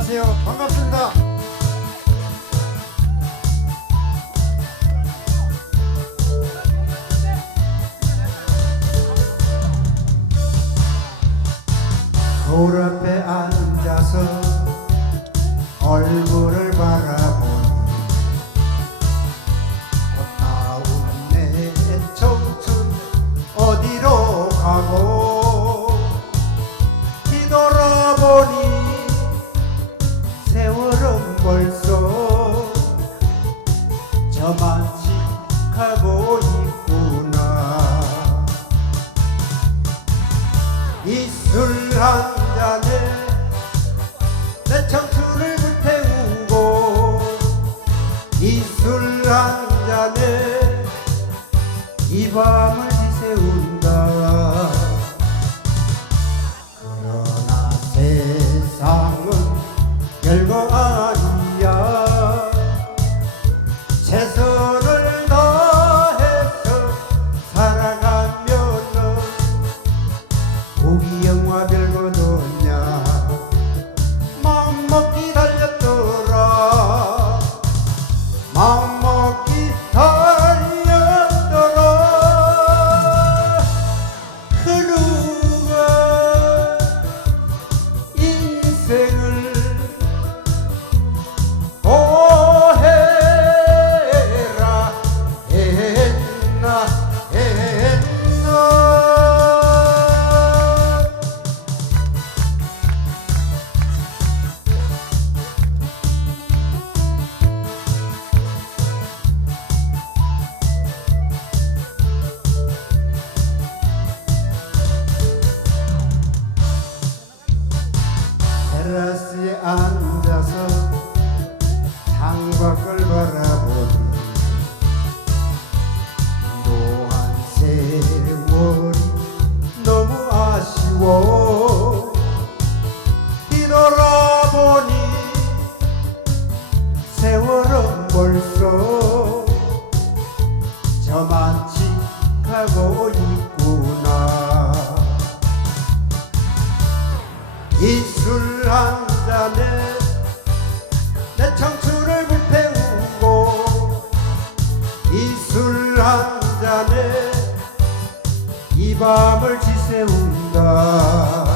안녕하세요. 반갑습니다. 거울 앞에 앉아서 얼굴을 있구나. 이술 한 잔에 내 청춘을 불태우고 이술 한 잔에 이 밤을 지새운다. 그러나 세상은 별거 아니야. 최선 테라스에 앉아서 창밖을 바라보니 노한 세월이 너무 아쉬워. 뒤돌아보니 세월은 벌써 이 밤을 지새운다.